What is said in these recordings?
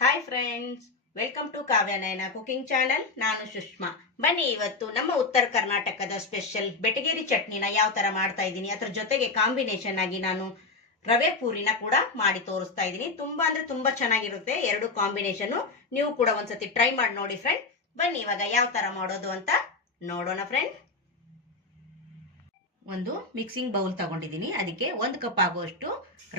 Hi friends welcome to Kavyanayana cooking channel ನಾನು ಸುಷ್ಮಾ. ಬನ್ನಿ, ಇವತ್ತು ನಮ್ಮ ಉತ್ತರ ಕರ್ನಾಟಕದ ಸ್ಪೆಷಲ್ ಬೆಟಗೇರಿ ಚಟ್ನಿನ ಯಾವ ತರ ಮಾಡ್ತಾ ಇದ್ದೀನಿ, ಅದ್ರ ಜೊತೆಗೆ ಕಾಂಬಿನೇಷನ್ ಆಗಿ ನಾನು ರವೆ ಪೂರಿನ ಕೂಡ ಮಾಡಿ ತೋರಿಸ್ತಾ ಇದ್ದೀನಿ. ತುಂಬಾ ಅಂದ್ರೆ ತುಂಬಾ ಚೆನ್ನಾಗಿರುತ್ತೆ ಎರಡು ಕಾಂಬಿನೇಷನ್ ನೀವು ಕೂಡ ಒಂದ್ಸತಿ ಟ್ರೈ ಮಾಡಿ ನೋಡಿ ಫ್ರೆಂಡ್ ಬನ್ನಿ, ಇವಾಗ ಯಾವ ತರ ಮಾಡೋದು ಅಂತ ನೋಡೋಣ ಫ್ರೆಂಡ್ ಒಂದು ಮಿಕ್ಸಿಂಗ್ ಬೌಲ್ ತಗೊಂಡಿದ್ದೀನಿ. ಅದಕ್ಕೆ ಒಂದು ಕಪ್ ಆಗುವಷ್ಟು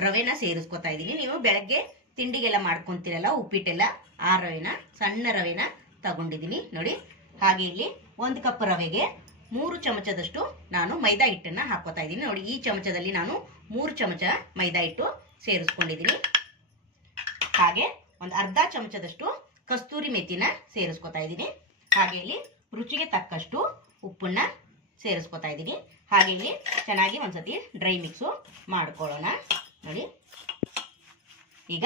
ರವೆನ ಸೇರಿಸ್ಕೊತಾ ಇದ್ದೀನಿ. ನೀವು ಬೆಳಗ್ಗೆ ತಿಂಡಿಗೆಲ್ಲ ಮಾಡ್ಕೊಂತೀರಲ್ಲ, ಉಪ್ಪಿಟ್ಟೆಲ್ಲ, ಆ ರವೆನ, ಸಣ್ಣ ರವೆನ ತಗೊಂಡಿದ್ದೀನಿ ನೋಡಿ. ಹಾಗೆ ಇಲ್ಲಿ ಒಂದು ಕಪ್ ರವೆಗೆ ಮೂರು ಚಮಚದಷ್ಟು ನಾನು ಮೈದಾ ಹಿಟ್ಟನ್ನು ಹಾಕೋತಾ ಇದ್ದೀನಿ. ನೋಡಿ, ಈ ಚಮಚದಲ್ಲಿ ನಾನು ಮೂರು ಚಮಚ ಮೈದಾ ಹಿಟ್ಟು ಸೇರಿಸ್ಕೊಂಡಿದ್ದೀನಿ ಹಾಗೆ ಒಂದು ಅರ್ಧ ಚಮಚದಷ್ಟು ಕಸ್ತೂರಿ ಮೆತ್ತಿನ ಸೇರಿಸ್ಕೊತಾ ಇದ್ದೀನಿ. ಹಾಗೆ ಇಲ್ಲಿ ರುಚಿಗೆ ತಕ್ಕಷ್ಟು ಉಪ್ಪನ್ನು ಸೇರಿಸ್ಕೊತಾ ಇದ್ದೀನಿ. ಹಾಗೆ ಇಲ್ಲಿ ಚೆನ್ನಾಗಿ ಒಂದ್ಸತಿ ಡ್ರೈ ಮಿಕ್ಸು ಮಾಡ್ಕೊಳ್ಳೋಣ. ನೋಡಿ, ಈಗ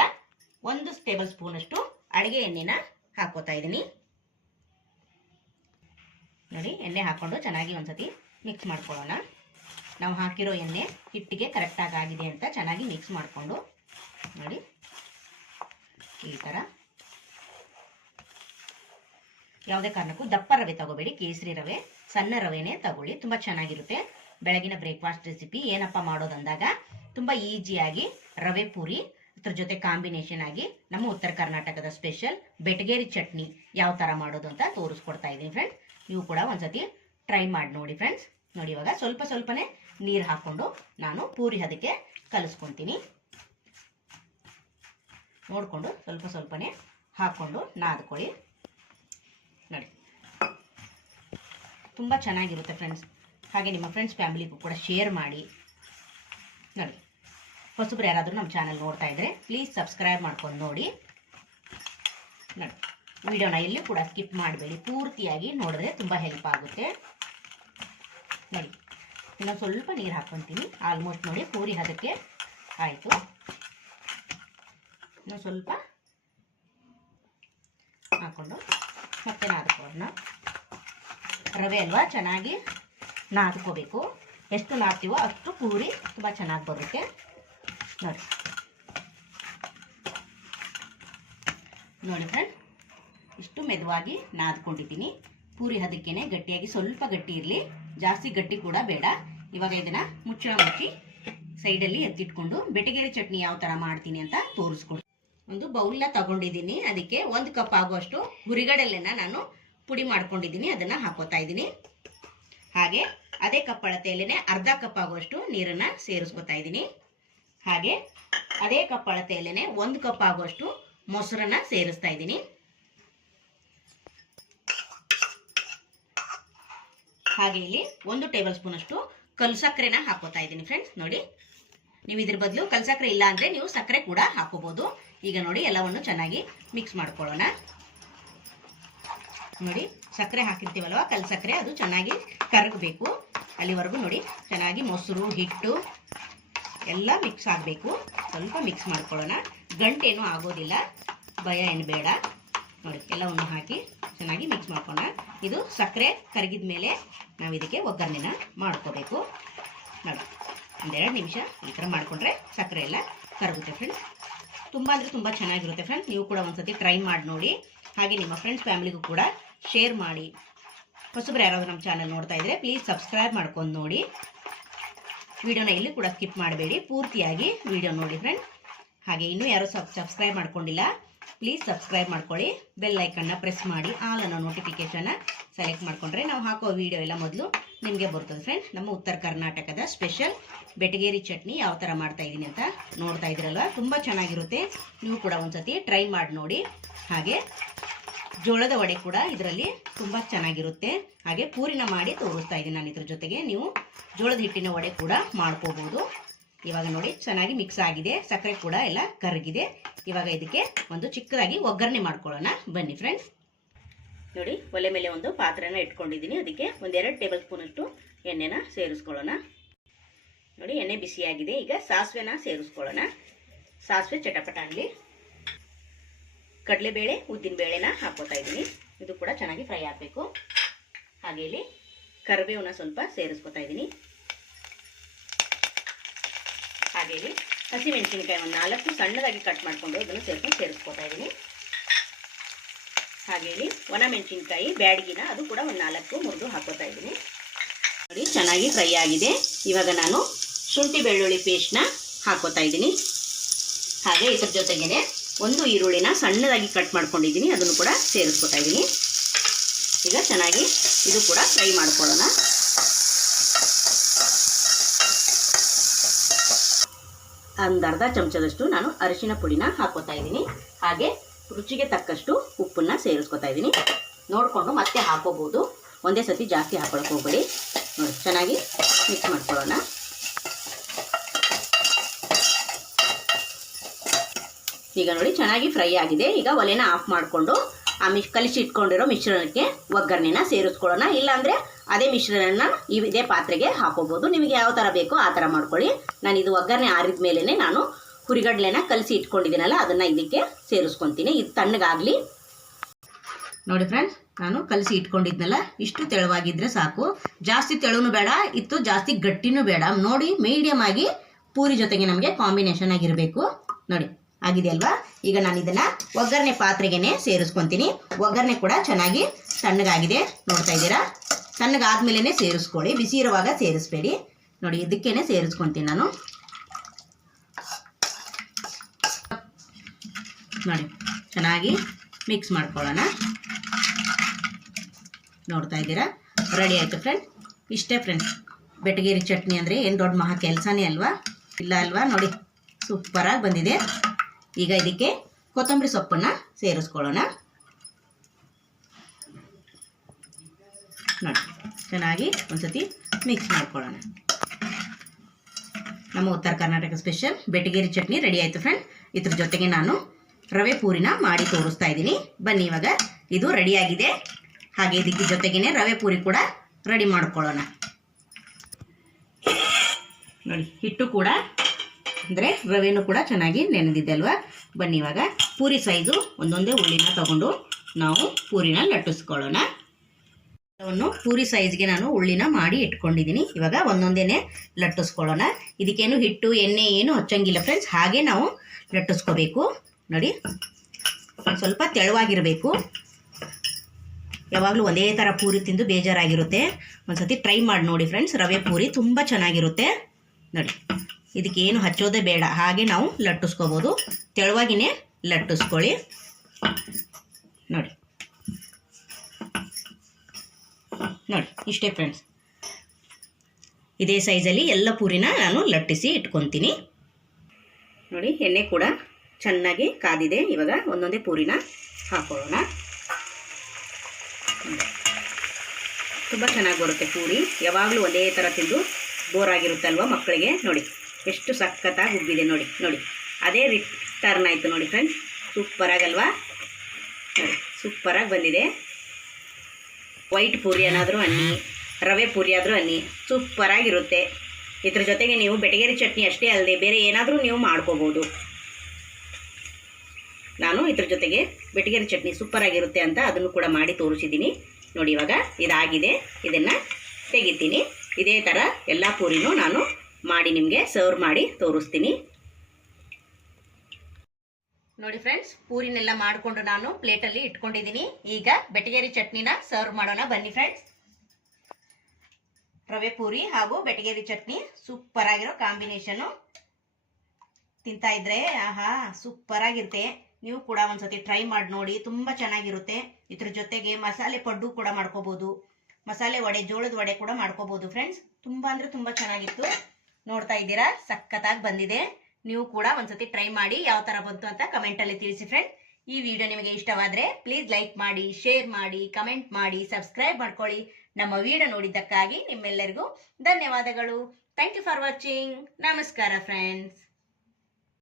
ಒಂದು ಟೇಬಲ್ ಸ್ಪೂನಷ್ಟು ಅಡುಗೆ ಎಣ್ಣೆನ ಹಾಕೋತಾ ಇದ್ದೀನಿ. ನೋಡಿ, ಎಣ್ಣೆ ಹಾಕ್ಕೊಂಡು ಚೆನ್ನಾಗಿ ಒಂದ್ಸತಿ ಮಿಕ್ಸ್ ಮಾಡ್ಕೊಳ್ಳೋಣ. ನಾವು ಹಾಕಿರೋ ಎಣ್ಣೆ ಹಿಟ್ಟಿಗೆ ಕರೆಕ್ಟಾಗಿ ಆಗಿದೆ ಅಂತ ಚೆನ್ನಾಗಿ ಮಿಕ್ಸ್ ಮಾಡಿಕೊಂಡು, ನೋಡಿ, ಈ ಥರ ಯಾವುದೇ ಕಾರಣಕ್ಕೂ ದಪ್ಪ ರವೆ ತಗೋಬೇಡಿ, ಕೇಸರಿ ರವೆ, ಸಣ್ಣ ರವೆನೇ ತಗೊಳ್ಳಿ, ತುಂಬ ಚೆನ್ನಾಗಿರುತ್ತೆ. ಬೆಳಗಿನ ಬ್ರೇಕ್ಫಾಸ್ಟ್ ರೆಸಿಪಿ ಏನಪ್ಪ ಮಾಡೋದಂದಾಗ, ತುಂಬ ಈಜಿಯಾಗಿ ರವೆ ಪೂರಿ ಅದ್ರ ಜೊತೆ ಕಾಂಬಿನೇಷನ್ ಆಗಿ ನಮ್ಮ ಉತ್ತರ ಕರ್ನಾಟಕದ ಸ್ಪೆಷಲ್ ಬೆಟಗೇರಿ ಚಟ್ನಿ ಯಾವ ಥರ ಮಾಡೋದು ಅಂತ ತೋರಿಸ್ಕೊಡ್ತಾ ಇದ್ದೀನಿ ಫ್ರೆಂಡ್ಸ್ ನೀವು ಕೂಡ ಒಂದ್ಸತಿ ಟ್ರೈ ಮಾಡಿ ನೋಡಿ ಫ್ರೆಂಡ್ಸ್ ನೋಡಿ ಇವಾಗ ಸ್ವಲ್ಪ ಸ್ವಲ್ಪನೇ ನೀರು ಹಾಕ್ಕೊಂಡು ನಾನು ಪೂರಿ ಅದಕ್ಕೆ ಕಲಿಸ್ಕೊತೀನಿ. ನೋಡಿಕೊಂಡು ಸ್ವಲ್ಪ ಸ್ವಲ್ಪನೇ ಹಾಕ್ಕೊಂಡು ನಾದ್ಕೊಳ್ಳಿ. ನೋಡಿ. ತುಂಬ ಚೆನ್ನಾಗಿರುತ್ತೆ ಫ್ರೆಂಡ್ಸ್ ಹಾಗೆ ನಿಮ್ಮ ಫ್ರೆಂಡ್ಸ್ ಫ್ಯಾಮಿಲಿಗೂ ಕೂಡ ಶೇರ್ ಮಾಡಿ. ನೋಡಿ. ಹೊಸಬ್ರು ಯಾರಾದರೂ ನಮ್ಮ ಚಾನಲ್ ನೋಡ್ತಾ ಇದ್ರೆ ಪ್ಲೀಸ್ ಸಬ್ಸ್ಕ್ರೈಬ್ ಮಾಡ್ಕೊಂಡು ನೋಡಿ. ನೋಡಿ, ವಿಡಿಯೋನ ಇಲ್ಲಿ ಕೂಡ ಸ್ಕಿಪ್ ಮಾಡಬೇಡಿ. ಪೂರ್ತಿಯಾಗಿ ನೋಡಿದ್ರೆ ತುಂಬ ಹೆಲ್ಪ್ ಆಗುತ್ತೆ. ನೋಡಿ, ಇನ್ನೊಂದು ಸ್ವಲ್ಪ ನೀರು ಹಾಕ್ಕೊತೀನಿ. ಆಲ್ಮೋಸ್ಟ್ ನೋಡಿ, ಪೂರಿ ಹದಕ್ಕೆ ಆಯಿತು. ಇನ್ನೊಂದು ಸ್ವಲ್ಪ ಹಾಕ್ಕೊಂಡು ಮತ್ತೆ ನಾದ್ಕೋಣ ರವೆ ಅಲ್ವಾ? ಚೆನ್ನಾಗಿ ನಾದ್ಕೋಬೇಕು. ಎಷ್ಟು ನಾದ್ತೀವೋ ಅಷ್ಟು ಪೂರಿ ತುಂಬ ಚೆನ್ನಾಗಿ ಬರುತ್ತೆ. ನೋಡಿ ನೋಡಿ ಫ್ರೆಂಡ್ ಇಷ್ಟು ಮೆದುವಾಗಿ ನಾದ್ಕೊಂಡಿದ್ದೀನಿ. ಪೂರಿ ಹದಕ್ಕೇನೆ ಗಟ್ಟಿಯಾಗಿ, ಸ್ವಲ್ಪ ಗಟ್ಟಿ ಇರಲಿ. ಜಾಸ್ತಿ ಗಟ್ಟಿ ಕೂಡ ಬೇಡ. ಇವಾಗ ಇದನ್ನ ಮುಚ್ಚಳ ಮುಚ್ಚಿ ಸೈಡಲ್ಲಿ ಎತ್ತಿಟ್ಕೊಂಡು ಬೆಟಗೇರಿ ಚಟ್ನಿ ಯಾವ ಥರ ಮಾಡ್ತೀನಿ ಅಂತ ತೋರಿಸ್ಕೊಡ್ತೀನಿ ಒಂದು ಬೌಲ್ನ ತಗೊಂಡಿದ್ದೀನಿ. ಅದಕ್ಕೆ ಒಂದು ಕಪ್ ಆಗುವಷ್ಟು ಹುರಿಗಡಲೆನ ನಾನು ಪುಡಿ ಮಾಡ್ಕೊಂಡಿದ್ದೀನಿ. ಅದನ್ನ ಹಾಕೋತಾ ಇದ್ದೀನಿ. ಹಾಗೆ ಅದೇ ಕಪ್ ಅಳತೆಯಲ್ಲೇ ಅರ್ಧ ಕಪ್ ಆಗುವಷ್ಟು ನೀರನ್ನ ಸೇರಿಸ್ಕೊತಾ ಇದ್ದೀನಿ. ಹಾಗೆ ಅದೇ ಕಪ್ ಅಳತೆಯಲ್ಲೇನೆ ಒಂದು ಕಪ್ ಆಗುವಷ್ಟು ಮೊಸರನ್ನ ಸೇರಿಸ್ತಾ ಇದ್ದೀನಿ. ಹಾಗೆ ಇಲ್ಲಿ ಒಂದು ಟೇಬಲ್ ಸ್ಪೂನ್ ಅಷ್ಟು ಕಲ್ಲು ಸಕ್ಕರೆನ ಹಾಕೋತಾ ಇದ್ದೀನಿ ಫ್ರೆಂಡ್ಸ್ ನೋಡಿ. ನೀವು ಇದ್ರ ಬದಲು ಕಲ್ ಸಕ್ಕರೆ ಇಲ್ಲ ಅಂದ್ರೆ ನೀವು ಸಕ್ಕರೆ ಕೂಡ ಹಾಕೋಬಹುದು ಈಗ ನೋಡಿ ಎಲ್ಲವನ್ನು ಚೆನ್ನಾಗಿ ಮಿಕ್ಸ್ ಮಾಡ್ಕೊಳ್ಳೋಣ. ನೋಡಿ, ಸಕ್ಕರೆ ಹಾಕಿರ್ತೀವಲ್ವ ಕಲ್ ಸಕ್ಕರೆ, ಅದು ಚೆನ್ನಾಗಿ ಕರಗಬೇಕು. ಅಲ್ಲಿವರೆಗೂ ನೋಡಿ, ಚೆನ್ನಾಗಿ ಮೊಸರು, ಹಿಟ್ಟು ಎಲ್ಲ ಮಿಕ್ಸ್ ಆಗಬೇಕು. ಸ್ವಲ್ಪ ಮಿಕ್ಸ್ ಮಾಡ್ಕೊಳ್ಳೋಣ. ಗಂಟೇನು ಆಗೋದಿಲ್ಲ. ಭಯ ಏನು ಬೇಡ. ನೋಡಿ, ಎಲ್ಲವನ್ನು ಹಾಕಿ ಚೆನ್ನಾಗಿ ಮಿಕ್ಸ್ ಮಾಡ್ಕೊಳ್ಳೋಣ. ಇದು ಸಕ್ಕರೆ ಕರಗಿದ ಮೇಲೆ ನಾವು ಇದಕ್ಕೆ ಒಗ್ಗರಣೆನ ಮಾಡ್ಕೋಬೇಕು. ನೋಡಿ, ಒಂದೆರಡು ನಿಮಿಷ ಈ ಥರ ಮಾಡಿಕೊಂಡ್ರೆ ಸಕ್ಕರೆ ಎಲ್ಲ ಕರಗುತ್ತೆ ಫ್ರೆಂಡ್ಸ್ ತುಂಬ ಅಂದರೆ ತುಂಬ ಚೆನ್ನಾಗಿರುತ್ತೆ ಫ್ರೆಂಡ್ಸ್ ನೀವು ಕೂಡ ಒಂದ್ಸತಿ ಟ್ರೈ ಮಾಡಿ ನೋಡಿ. ಹಾಗೆ ನಿಮ್ಮ ಫ್ರೆಂಡ್ಸ್ ಫ್ಯಾಮಿಲಿಗೂ ಕೂಡ ಶೇರ್ ಮಾಡಿ. ಹೊಸಬ್ರು ಯಾರಾದರೂ ನಮ್ಮ ಚಾನಲ್ ನೋಡ್ತಾ ಇದ್ರೆ ಪ್ಲೀಸ್ ಸಬ್ಸ್ಕ್ರೈಬ್ ಮಾಡ್ಕೊಂಡು ನೋಡಿ. ವಿಡಿಯೋನ ಇಲ್ಲಿ ಕೂಡ ಸ್ಕಿಪ್ ಮಾಡಬೇಡಿ. ಪೂರ್ತಿಯಾಗಿ ವಿಡಿಯೋ ನೋಡಿ ಫ್ರೆಂಡ್ ಹಾಗೆ ಇನ್ನೂ ಯಾರು ಸಬ್ ಸಬ್ಸ್ಕ್ರೈಬ್ ಮಾಡ್ಕೊಂಡಿಲ್ಲ ಪ್ಲೀಸ್ ಸಬ್ಸ್ಕ್ರೈಬ್ ಮಾಡ್ಕೊಳ್ಳಿ. ಬೆಲ್ ಐಕನ್ನ ಪ್ರೆಸ್ ಮಾಡಿ ಆಲ್ ಅನ್ನೋ ನೋಟಿಫಿಕೇಶನ್ನ ಸೆಲೆಕ್ಟ್ ಮಾಡ್ಕೊಂಡ್ರೆ ನಾವು ಹಾಕೋ ವಿಡಿಯೋ ಎಲ್ಲ ಮೊದಲು ನಿಮಗೆ ಬರ್ತದೆ ಫ್ರೆಂಡ್ ನಮ್ಮ ಉತ್ತರ ಕರ್ನಾಟಕದ ಸ್ಪೆಷಲ್ ಬೆಟಗೇರಿ ಚಟ್ನಿ ಯಾವ ಥರ ಮಾಡ್ತಾ ಇದ್ದೀನಿ ಅಂತ ನೋಡ್ತಾ ಇದ್ದೀರಲ್ವ ತುಂಬ ಚೆನ್ನಾಗಿರುತ್ತೆ. ನೀವು ಕೂಡ ಒಂದ್ಸತಿ ಟ್ರೈ ಮಾಡಿ ನೋಡಿ. ಹಾಗೆ ಜೋಳದ ವಡೆ ಕೂಡ ಇದರಲ್ಲಿ ತುಂಬ ಚೆನ್ನಾಗಿರುತ್ತೆ. ಹಾಗೆ ಪೂರಿನ ಮಾಡಿ ತೋರಿಸ್ತಾ ಇದ್ದೀನಿ ನಾನು ಇದ್ರ ಜೊತೆಗೆ. ನೀವು ಜೋಳದ ಹಿಟ್ಟಿನ ವಡೆ ಕೂಡ ಮಾಡ್ಕೋಬಹುದು ಇವಾಗ ನೋಡಿ, ಚೆನ್ನಾಗಿ ಮಿಕ್ಸ್ ಆಗಿದೆ. ಸಕ್ಕರೆ ಕೂಡ ಎಲ್ಲ ಕರಗಿದೆ. ಇವಾಗ ಇದಕ್ಕೆ ಒಂದು ಚಿಕ್ಕದಾಗಿ ಒಗ್ಗರಣೆ ಮಾಡ್ಕೊಳ್ಳೋಣ. ಬನ್ನಿ ಫ್ರೆಂಡ್ಸ್ ನೋಡಿ, ಒಲೆ ಮೇಲೆ ಒಂದು ಪಾತ್ರೆನ ಇಟ್ಕೊಂಡಿದ್ದೀನಿ. ಅದಕ್ಕೆ ಒಂದೆರಡು ಟೇಬಲ್ ಸ್ಪೂನ್ ಅಷ್ಟು ಎಣ್ಣೆನ ಸೇರಿಸ್ಕೊಳ್ಳೋಣ. ನೋಡಿ, ಎಣ್ಣೆ ಬಿಸಿಯಾಗಿದೆ. ಈಗ ಸಾಸಿವೆನ ಸೇರಿಸ್ಕೊಳ್ಳೋಣ. ಸಾಸಿವೆ ಚಟಪಟ ಕಡಲೆಬೇಳೆ, ಉದ್ದಿನ ಬೇಳೆನ ಹಾಕೋತಾ ಇದ್ದೀನಿ. ಇದು ಕೂಡ ಚೆನ್ನಾಗಿ ಫ್ರೈ ಆಗಬೇಕು. ಹಾಗೆ ಇಲ್ಲಿ ಕರಿಬೇವನ್ನ ಸ್ವಲ್ಪ ಸೇರಿಸ್ಕೊತಾ ಇದ್ದೀನಿ. ಹಾಗೆ ಇಲ್ಲಿ ಹಸಿಮೆಣಸಿನಕಾಯಿ ಒಂದು ನಾಲ್ಕು ಸಣ್ಣದಾಗಿ ಕಟ್ ಮಾಡಿಕೊಂಡು ಅದನ್ನು ಸೇರ್ಕೊಂಡು ಸೇರಿಸ್ಕೊತಾ ಇದ್ದೀನಿ. ಹಾಗೆ ಇಲ್ಲಿ ಒಣ ಮೆಣಸಿನ್ಕಾಯಿ ಬ್ಯಾಡಗಿನ ಅದು ಕೂಡ ಒಂದು ನಾಲ್ಕು ಮುರಿದು ಹಾಕೋತಾ ಇದ್ದೀನಿ. ನೋಡಿ, ಚೆನ್ನಾಗಿ ಫ್ರೈ ಆಗಿದೆ. ಇವಾಗ ನಾನು ಶುಂಠಿ ಬೆಳ್ಳುಳ್ಳಿ ಪೇಸ್ಟ್ನ ಹಾಕೋತಾ ಇದ್ದೀನಿ. ಹಾಗೆ ಇದ್ರ ಜೊತೆಗೇನೆ ಒಂದು ಈರುಳ್ಳಿನ ಸಣ್ಣದಾಗಿ ಕಟ್ ಮಾಡ್ಕೊಂಡಿದ್ದೀನಿ, ಅದನ್ನು ಕೂಡ ಸೇರಿಸ್ಕೊತಾ ಇದ್ದೀನಿ. ಈಗ ಚೆನ್ನಾಗಿ ಇದು ಕೂಡ ಫ್ರೈ ಮಾಡ್ಕೊಳ್ಳೋಣ. ಒಂದು ಅರ್ಧ ಚಮಚದಷ್ಟು ನಾನು ಅರಿಶಿನ ಪುಡಿನ ಹಾಕೋತಾ ಇದ್ದೀನಿ. ಹಾಗೆ ರುಚಿಗೆ ತಕ್ಕಷ್ಟು ಉಪ್ಪನ್ನ ಸೇರಿಸ್ಕೊತಾ ಇದ್ದೀನಿ. ನೋಡಿಕೊಂಡು ಮತ್ತೆ ಹಾಕೋಬೋದು ಒಂದೇ ಸತಿ ಜಾಸ್ತಿ ಹಾಕೊಳಕ್ಕೆ ಹೋಗಬೇಡಿ. ನೋಡಿ, ಚೆನ್ನಾಗಿ ಮಿಕ್ಸ್ ಮಾಡ್ಕೊಳ್ಳೋಣ. ಈಗ ನೋಡಿ ಚೆನ್ನಾಗಿ ಫ್ರೈ ಆಗಿದೆ. ಈಗ ಒಲೆನ ಆಫ್ ಮಾಡಿಕೊಂಡು ಆ ಮಿಶ್, ಕಲಿಸಿ ಇಟ್ಕೊಂಡಿರೋ ಮಿಶ್ರಣಕ್ಕೆ ಒಗ್ಗರಣೆನ ಸೇರಿಸ್ಕೊಳ್ಳೋಣ. ಇಲ್ಲಾಂದರೆ ಅದೇ ಮಿಶ್ರಣನ ಇದೇ ಪಾತ್ರೆಗೆ ಹಾಕೋಬೋದು. ನಿಮಗೆ ಯಾವ ಥರ ಬೇಕೋ ಆ ಥರ ಮಾಡ್ಕೊಳ್ಳಿ. ನಾನು ಇದು ಒಗ್ಗರಣೆ ಆರಿದ ಮೇಲೇ ನಾನು ಹುರಿಗಡ್ಲೆನ ಕಲಸಿ ಇಟ್ಕೊಂಡಿದ್ದೀನಲ್ಲ, ಅದನ್ನು ಇದಕ್ಕೆ ಸೇರಿಸ್ಕೊತೀನಿ. ಇದು ತಣ್ಣಗಾಗಲಿ. ನೋಡಿ ಫ್ರೆಂಡ್ಸ್, ನಾನು ಕಲಸಿ ಇಟ್ಕೊಂಡಿದ್ನಲ್ಲ, ಇಷ್ಟು ತೆಳುವಾಗಿದ್ದರೆ ಸಾಕು. ಜಾಸ್ತಿ ತೆಳುನು ಬೇಡ, ಇತ್ತು ಜಾಸ್ತಿ ಗಟ್ಟಿನೂ ಬೇಡ. ನೋಡಿ ಮೀಡಿಯಮ್ ಆಗಿ ಪೂರಿ ಜೊತೆಗೆ ನಮಗೆ ಕಾಂಬಿನೇಷನ್ ಆಗಿರಬೇಕು. ನೋಡಿ. ಆಗಿದೆ ಅಲ್ವಾ ಈಗ ನಾನು ಇದನ್ನ ಒಗ್ಗರಣೆ ಪಾತ್ರೆಗೆನೆ ಸೇರಿಸ್ಕೊತೀನಿ. ಒಗ್ಗರಣೆ ಕೂಡ ಚೆನ್ನಾಗಿ ತಣ್ಣಗಾಗಿದೆ. ನೋಡ್ತಾ ಇದ್ದೀರಾ? ತಣ್ಣಗಾದ್ಮೇಲೆ ಸೇರಿಸ್ಕೊಳ್ಳಿ. ಬಿಸಿ ಇರುವಾಗ ಸೇರಿಸ್ಬೇಡಿ. ನೋಡಿ, ಇದಕ್ಕೇನೆ ಸೇರಿಸ್ಕೊತೀನಿ ನಾನು. ನೋಡಿ, ಚೆನ್ನಾಗಿ ಮಿಕ್ಸ್ ಮಾಡ್ಕೊಳ್ಳೋಣ. ನೋಡ್ತಾ ಇದ್ದೀರಾ? ರೆಡಿ ಆಯಿತು ಫ್ರೆಂಡ್ ಇಷ್ಟೇ ಫ್ರೆಂಡ್ಸ್ ಬೆಟಗೇರಿ ಚಟ್ನಿ ಅಂದರೆ ಏನು ದೊಡ್ಡ ಮಹಾ ಕೆಲಸನೇ ಅಲ್ವಾ? ಇಲ್ಲ ಅಲ್ವಾ? ನೋಡಿ, ಸೂಪರಾಗಿ ಬಂದಿದೆ. ಈಗ ಇದಕ್ಕೆ ಕೊತ್ತಂಬರಿ ಸೊಪ್ಪನ್ನು ಸೇರಿಸ್ಕೊಳ್ಳೋಣ. ನೋಡಿ, ಚೆನ್ನಾಗಿ ಒಂದ್ಸತಿ ಮಿಕ್ಸ್ ಮಾಡ್ಕೊಳ್ಳೋಣ. ನಮ್ಮ ಉತ್ತರ ಕರ್ನಾಟಕ ಸ್ಪೆಷಲ್ ಬೆಟಗೇರಿ ಚಟ್ನಿ ರೆಡಿ ಆಯಿತು ಫ್ರೆಂಡ್ ಇದ್ರ ಜೊತೆಗೆ ನಾನು ರವೆ ಪೂರಿನ ಮಾಡಿ ತೋರಿಸ್ತಾ ಇದ್ದೀನಿ. ಬನ್ನಿ ಇವಾಗ, ಇದು ರೆಡಿಯಾಗಿದೆ ಹಾಗೆ ಇದಕ್ಕೆ ಜೊತೆಗೇನೆ ರವೆ ಪೂರಿ ಕೂಡ ರೆಡಿ ಮಾಡ್ಕೊಳ್ಳೋಣ. ನೋಡಿ, ಹಿಟ್ಟು ಕೂಡ ಅಂದರೆ ರವೆನೂ ಕೂಡ ಚೆನ್ನಾಗಿ ನೆನೆದಿದೆ ಅಲ್ವಾ? ಬನ್ನಿ ಇವಾಗ ಪೂರಿ ಸೈಜು ಒಂದೊಂದೇ ಉಳ್ಳಿನ ತಗೊಂಡು ನಾವು ಪೂರಿನ ಲಟ್ಟಿಸ್ಕೊಳ್ಳೋಣ. ಅವನ್ನು ಪೂರಿ ಸೈಜ್ಗೆ ನಾನು ಉಳ್ಳಿನ ಮಾಡಿ ಇಟ್ಕೊಂಡಿದ್ದೀನಿ. ಇವಾಗ ಒಂದೊಂದೇನೆ ಲಟ್ಟಿಸ್ಕೊಳ್ಳೋಣ. ಇದಕ್ಕೇನು ಹಿಟ್ಟು, ಎಣ್ಣೆ ಏನು ಹಚ್ಚಂಗಿಲ್ಲ ಫ್ರೆಂಡ್ಸ್ ಹಾಗೆ ನಾವು ಲಟ್ಟಿಸ್ಕೋಬೇಕು. ನೋಡಿ, ಸ್ವಲ್ಪ ತೆಳುವಾಗಿರಬೇಕು. ಯಾವಾಗಲೂ ಒಂದೇ ಥರ ಪೂರಿ ತಿಂದು ಬೇಜಾರಾಗಿರುತ್ತೆ. ಒಂದ್ಸತಿ ಟ್ರೈ ಮಾಡಿ ನೋಡಿ ಫ್ರೆಂಡ್ಸ್ ರವೆ ಪೂರಿ ತುಂಬ ಚೆನ್ನಾಗಿರುತ್ತೆ. ನೋಡಿ. ಇದಕ್ಕೆ ಏನು ಹಚ್ಚೋದೇ ಬೇಡ. ಹಾಗೆ ನಾವು ಲಟ್ಟಿಸ್ಕೋಬೋದು. ತೆಳುವಾಗಿನೇ ಲಟ್ಟಿಸ್ಕೊಳ್ಳಿ. ನೋಡಿ. ನೋಡಿ, ಇಷ್ಟೇ ಫ್ರೆಂಡ್ಸ್ ಇದೇ ಸೈಜಲ್ಲಿ ಎಲ್ಲ ಪೂರಿನ ನಾನು ಲಟ್ಟಿಸಿ ಇಟ್ಕೊತೀನಿ. ನೋಡಿ, ಎಣ್ಣೆ ಕೂಡ ಚೆನ್ನಾಗಿ ಕಾದಿದೆ. ಇವಾಗ ಒಂದೊಂದೇ ಪೂರಿನ ಹಾಕೊಳ್ಳೋಣ. ತುಂಬ ಚೆನ್ನಾಗಿ ಬರುತ್ತೆ ಪೂರಿ. ಯಾವಾಗಲೂ ಒಂದೇ ಥರ ತಿಂದು ಬೋರ್ ಆಗಿರುತ್ತಲ್ವ ಮಕ್ಕಳಿಗೆ? ನೋಡಿ. ಎಷ್ಟು ಸಖತ್ತಾಗಿ ಉಬ್ಬಿದೆ ನೋಡಿ ನೋಡಿ. ಅದೇ ರಿಟರ್ನ್ ಆಯಿತು ನೋಡಿ ಫ್ರೆಂಡ್ಸ್ ಸೂಪರಾಗಲ್ವಾ ನೋಡಿ ಸೂಪರಾಗಿ ಬಂದಿದೆ. ವೈಟ್ ಪೂರಿ ಏನಾದರೂ ಅನ್ನಿ, ರವೆ ಪೂರಿ ಆದರೂ ಅನ್ನಿ ಸೂಪರಾಗಿರುತ್ತೆ ಇದ್ರ ಜೊತೆಗೆ ನೀವು ಬೆಟಗೇರಿ ಚಟ್ನಿ ಅಷ್ಟೇ ಅಲ್ಲದೆ ಬೇರೆ ಏನಾದರೂ ನೀವು ಮಾಡ್ಕೋಬೋದು. ನಾನು ಇದ್ರ ಜೊತೆಗೆ ಬೆಟಗೇರಿ ಚಟ್ನಿ ಸೂಪರಾಗಿರುತ್ತೆ ಅಂತ ಅದನ್ನು ಕೂಡ ಮಾಡಿ ತೋರಿಸಿದ್ದೀನಿ. ನೋಡಿ ಇವಾಗ ಇದಾಗಿದೆ. ಇದನ್ನು ತೆಗಿತೀನಿ. ಇದೇ ಥರ ಎಲ್ಲ ಪೂರಿನೂ ನಾನು ಮಾಡಿ ನಿಮಗೆ ಸರ್ವ್ ಮಾಡಿ ತೋರಿಸ್ತೀನಿ. ನೋಡಿ ಫ್ರೆಂಡ್ಸ್ ಪೂರಿನೆಲ್ಲ ಮಾಡಿಕೊಂಡು ನಾನು ಪ್ಲೇಟಲ್ಲಿ ಇಟ್ಕೊಂಡಿದ್ದೀನಿ. ಈಗ ಬೆಟಗೇರಿ ಚಟ್ನಿನ ಸರ್ವ್ ಮಾಡೋಣ. ಬನ್ನಿ ಫ್ರೆಂಡ್ಸ್ ರವೆ ಪೂರಿ ಹಾಗೂ ಬೆಟಗೇರಿ ಚಟ್ನಿ ಸೂಪರ್ ಆಗಿರೋ ಕಾಂಬಿನೇಷನು ತಿಂತಾ ಇದ್ರೆ ಆಹಾ ಸೂಪರ್ ಆಗಿರುತ್ತೆ. ನೀವು ಕೂಡ ಒಂದ್ಸತಿ ಟ್ರೈ ಮಾಡಿ ನೋಡಿ. ತುಂಬ ಚೆನ್ನಾಗಿರುತ್ತೆ. ಇದ್ರ ಜೊತೆಗೆ ಮಸಾಲೆ ಪಡ್ಡು ಕೂಡ ಮಾಡ್ಕೋಬಹುದು ಮಸಾಲೆ ವಡೆ, ಜೋಳದ ವಡೆ ಕೂಡ ಮಾಡ್ಕೋಬಹುದು ಫ್ರೆಂಡ್ಸ್ ತುಂಬಾ ಅಂದ್ರೆ ತುಂಬಾ ಚೆನ್ನಾಗಿತ್ತು. ನೋಡ್ತಾ ಇದ್ದೀರಾ? ಸಖತ್ತಾಗಿ ಬಂದಿದೆ. ನೀವು ಕೂಡ ಒಂದ್ಸತಿ ಟ್ರೈ ಮಾಡಿ ಯಾವ ತರ ಬಂತು ಅಂತ ಕಮೆಂಟಲ್ಲಿ ತಿಳಿಸಿ ಫ್ರೆಂಡ್ ಈ ವಿಡಿಯೋ ನಿಮಗೆ ಇಷ್ಟವಾದ್ರೆ ಪ್ಲೀಸ್ ಲೈಕ್ ಮಾಡಿ ಶೇರ್ ಮಾಡಿ ಕಮೆಂಟ್ ಮಾಡಿ ಸಬ್ಸ್ಕ್ರೈಬ್ ಮಾಡ್ಕೊಳ್ಳಿ. ನಮ್ಮ ವಿಡಿಯೋ ನೋಡಿದ್ದಕ್ಕಾಗಿ ನಿಮ್ಮೆಲ್ಲರಿಗೂ ಧನ್ಯವಾದಗಳು. ಥ್ಯಾಂಕ್ ಯು ಫಾರ್ ವಾಚಿಂಗ್ ನಮಸ್ಕಾರ ಫ್ರೆಂಡ್ಸ್